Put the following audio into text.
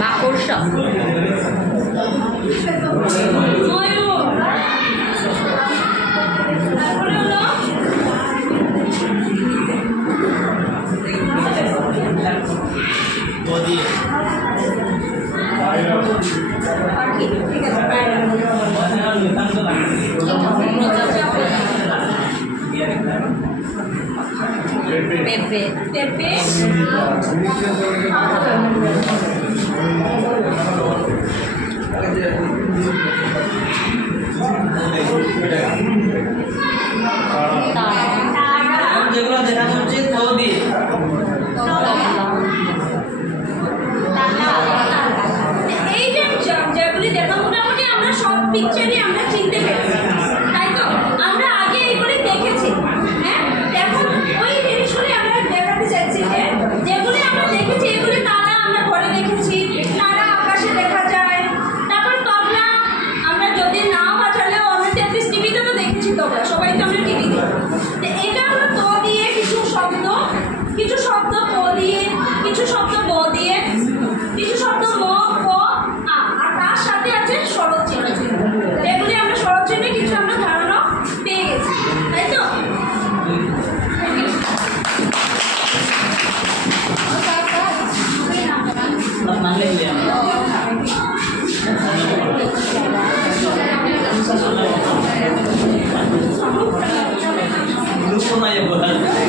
মাকড়সা পেঁপে পেঁপে যেগুলো দেখানো হচ্ছে তো দিয়ে এই যে যেগুলি দেখা মোটামুটি আমরা সব পিকচারই আমরা চিনতে পেরেছি, তাই তো? আমরা আগে এইগুলি দেখেছি, হ্যাঁ? এখন ওই জিনিসগুলি আমরা দেখাতে চাইছি যে যেগুলি আমরা দেখেছি এগুলি তারা আমরা ঘরে দেখেছি, তারা আকাশে দেখা যায়। তারপর তবলা আমরা যদি না বাজালেও আমরা টিভিতে তো দেখেছি, তবলা সবাই তো আমরা টিভি দেখি। এটা আমরা তো দিয়ে কিছু শব্দ ক দিয়ে, কিছু শব্দ ব দিয়ে, কিছু শব্দ ম ক আ, আর তার সাথে আছে স্বরচিহ্ন। এগুলি আমরা স্বরচিহ্নে কিছু আমরা ধারণা পেয়ে গেছি, তাই তো? গ্রুপ